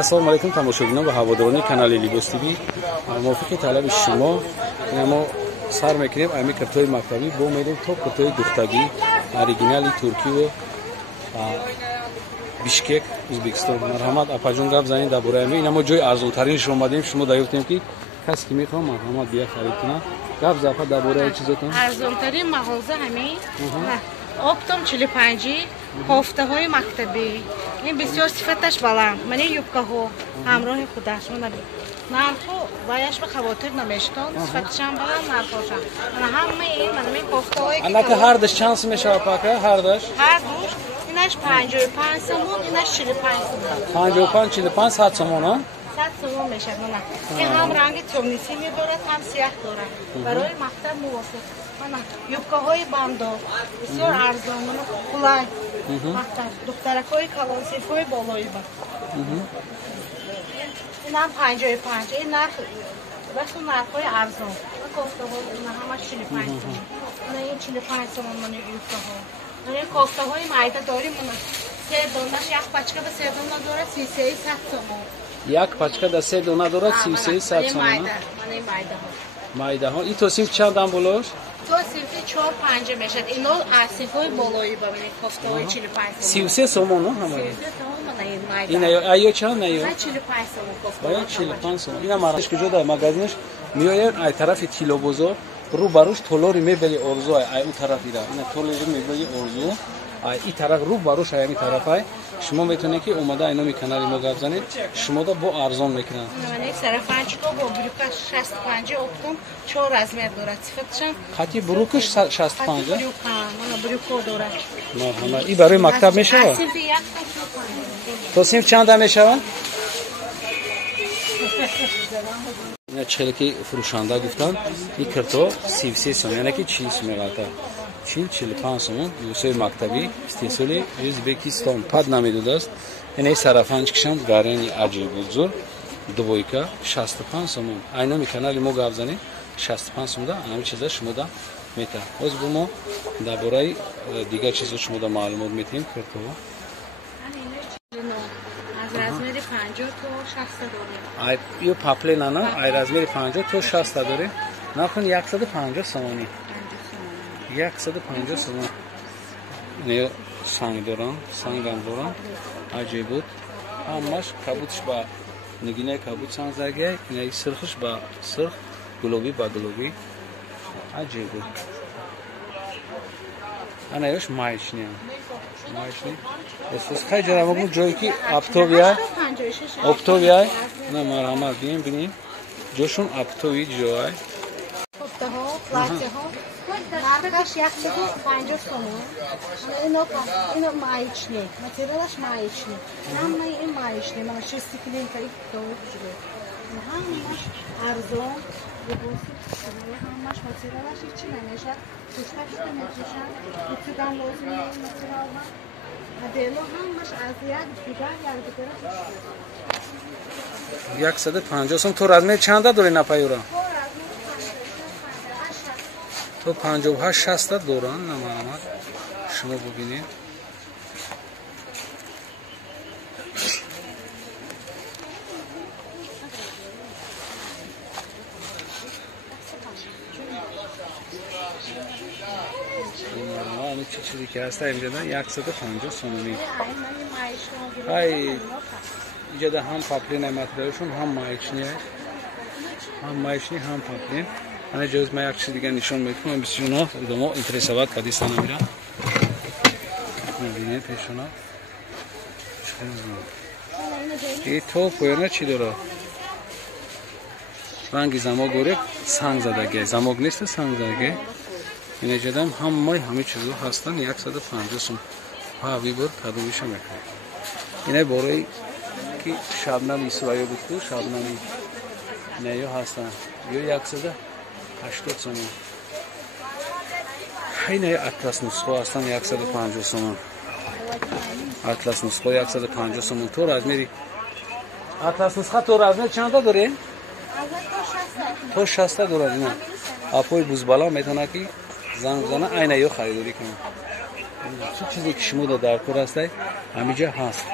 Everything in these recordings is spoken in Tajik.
Ассалому алайкум тамошобинон ва ҳаводорони канали Libos TV. Мувофиқи талаби шумо мо сар мекунем ами картои мактабӣ бо мерем то картои духтагӣ оригинали Туркӣ ва Бишкек Ӯзбекистон. Марҳамат апаҷон гап занед дар бораи ами. Ина мо ҷои арзонтаринаш омадем. Шумо даёфтем ки касе ки мехоҳад марҳамат бия харид кунад. Гап зафа дар бораи чизотон? Арзонтарин мағоза ҳамин. Оптом 45, кофтаҳои мактабӣ. Ин бисёр сифаташ баланд. Мани юбкаҳо ҳамроҳи худаш. Нархо ваяш ба хавотир намештон. Сифаташам баланд, нархошам. Мана ҳамаи ин манами кофтаҳои ки анака ҳардаш чанд сум мешавад пака? Ҳардаш? ҳардуш инаш 55 сомон, инаш 45 сомон. 55, 45, 100 сомон, а? 100 сомон мешавад мана. Ин ҳам ранги темниси медорад, ҳам сияҳ дорад. Барои мактаб мувофиқ. Мана юбкаҳои бандо бисёр арзон, мана қулай. Мактаб духтаракҳои калонсифҳои болои ба. Инам 55. Ин нарх басу нархҳои арзон. Кофтаҳо ина ҳамаш 45 сомон. Ина ин 45 сомон мана юбкаҳо. Мана кофтаҳои майда дорим мана. 3 донаш як пачка ба 3 дона дорад 33 100 сомон. Як пачка да 3 дона дорад 33 100 сомон. Мана майдаҳо. Майдаҳо. Ин то синф чанд ам болош? То синфи 4-5 мешад. Ино асифҳои болои ба мани кофтаҳои 45 сомон. 33 сомон, а ҳама? 33 сомон мана ин майда. Ин айё чанд айё? 45 сомон кофтаҳои 45 сомон. Ина мараш куҷо дар магазинаш меояд ай тарафи тилобозор рӯ ба рӯш толори мебели орзу ай у тараф ира. Ина толори мебели орзу ай и тараф рӯ ба рӯш ай тарафай шумо метавонед ки омада айноми канали мо гап занед шумода бо арзон мекунанд. Мана сарафанчико бо брюка 65 оптом 4 размер дорад. Сифатшам хати брюкаш 65. Брюка, мана брюко дорад. Марҳамат. И барои мактаб мешавад? Синфи як то синф чанд мешавад? ина челки фурӯшанда гуфтанд и карто 33 сомон яъне ки 40 сомон меғалта 40-45 сомон либосои мактабӣ истеҳсоли Ӯзбекистон пад намедодааст. Ина сарафанчикшам гарани аҷибузур двойка 65 сомон. Айноми канали мо гап занед 65 сомон да ҳамин чиза шумода мета. Ҳозир бо мо дар бораи дигар чизо шумода маълумот метиҳем. Карто аз размери 50 то 60 дорем. ай ё паплена ай размери 50 то 60 дорем. Нахун 150 сомони. 150 сомон. Не санг дорам, сангам дорам. Аҷиб буд. Ҳамаш кабутш ба нигинаи кабут санг заргай, ина сирхш ба сирх, гулоби ба гулоби. Аҷиб буд. Ана ёш майшни. Майшни. Эсос хай ҷара мо ҷое ки аптовия. Аптовия. На марҳамат бинем. ҷошун аптови ҷой. Кофтаҳо, платьяҳо нархаш 150 сомон. Ино маечни, материалаш маечни. Ҳамаи ин маечни, мана шестиклинка ин дорад. Ҳамаш арзон, либоси ҳамаш материалаш чӣ намешад? Пӯшташ намешад, кутигам лозим материалҳо. Модело ҳамаш аз як дигар як 150 сом. То размер чанда дори напаюра? то 58-60 доранд. Намаҳамат шумо бубинед. چیزی که هست اینجا 150 سومی. های اینجا هم پاپلین ماتریالشون هم مایچنی هم مایچنی هم پاپلین. انا جز ما یک چیز دیگه نشون میدم بسیار ادامه اینترسوات کادیستان میرم. میبینید پیشونا. این تو پوینا چی داره؟ رنگی زماگوره سنگ زدگی زماگ نیست سنگ زدگی. اینه جدم همه چیزو هستن 150 سوم. ها ویبر کادویش میکنه. اینه برای کی شبنم ایسوایی بود کو شبنمی نیو هستن. یو 180 سوم. اینه اطلس نسخه هستن 150 سوم. اطلس نسخه 150 سوم. تو رزمیری اطلس نسخه تو رزمیر چند تا داره؟ تو 60 داره اینا. اپوی بوزبالا میتونه کی زنگ بزنه عینه یو خریداری کنه. چه چیزی که شما در کار هستی همینجا هست.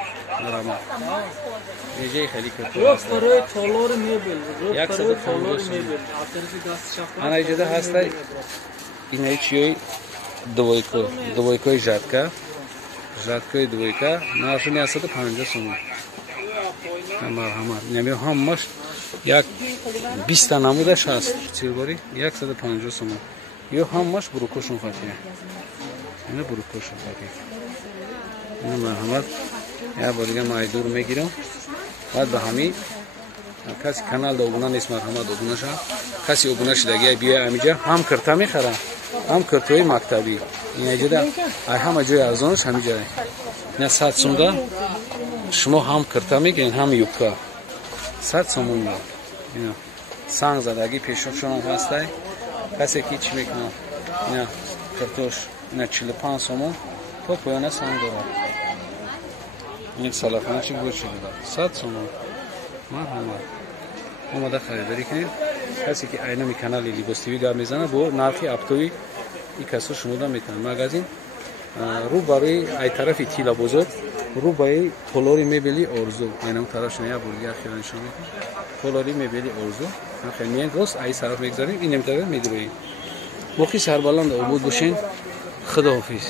Ece خیلی کرد. Yok برای تالار مبل. یک برای صد تالار پنجاه مبل. آخرش دست شفاف. Ana ejede hasta اینه چیه دویکوی جاتکا دویکا نارشونی هست 50 سوم. نمی همش یک 20 تا نمودش هست چیرباری 150 سوم. یا همش بروکوشون خاطیه. اینه بروکوشون خاطیه. اینه مرحمت یا باریگه مایدور میگیرم. بعد به همین کسی کانال دا اوبنا نیست مرحمت اوبنا شد. کسی اوبنا شدگی بیا امیجا هم کرتا میخرن. هم کرتوی مکتبی. این اجده ای همه جای ارزانش همیجا. نه 100 سوم دا شما هم کرتا میگین هم یوبکا 100 سوم دا. اینا سنگ زدگی پیششون هسته. کسی کی چی میکنه؟ اینا کرتوش اینا 45 سوم تو پایانه سنگ داره. این سالخانه چی بود شده؟ 100 سوم. مرحمت. اومده خریداری کنید. کسی که اینا می کانال لیباس تیوی دار میزنه با نرخی اپتوی این کسو شنوده میکنه. مگازین رو برای ای طرفی تیلا بزرگ رو برای پولاری میبلی ارزو اینا طرف شنیا بولگی خیلی نشون میده. پولاری میبلی ارزو خیلی میان راست ای طرف میگذاریم این نمیتونه میدرویم. باقی سربالند عبود باشین. خداحافظ.